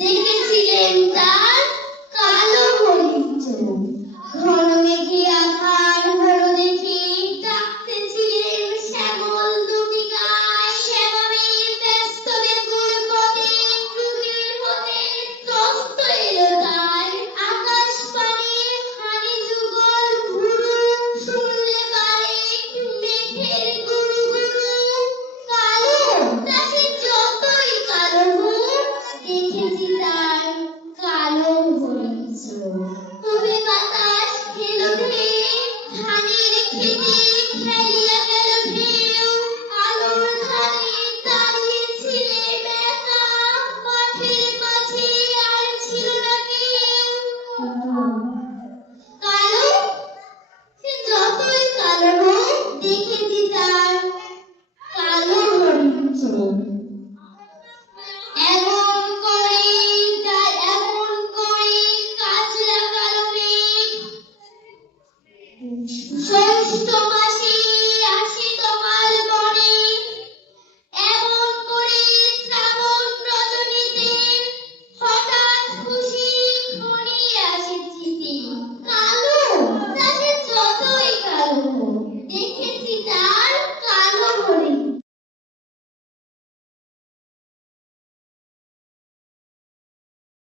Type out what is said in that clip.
দেখেছিলেন তার কালো হরিণ চোখ। ঘন মেঘে আধার ঘন দেখে ডাকতেছিলেন শ্যামল দুটি গায়। শ্যামলের ব্যস্ত বেকুল পথে ডুবির হতে ত্রস্ত এলো তার। আকাশ পানে হানি যুগল ভুরু শুনলে পারে মেঘের গুরু গুরু। কালো তাকে যতই কালো হোক দেখেছি তার কালো হরিণ চোখ। তবে বাতাস খেলো ধেয়ে ধানের খেতে খেলিয়া গেল ঢেউ। আলোর ধারে দাঁড়িয়েছিলেন একা, মাঠের মাঝে আর ছিল না কেউ। কালো সে যতই কালো হোক দেখেছি তার কালো হরিণ চোখ। এমন করে কাজলা কালো মেঘ জ্যৈষ্ঠ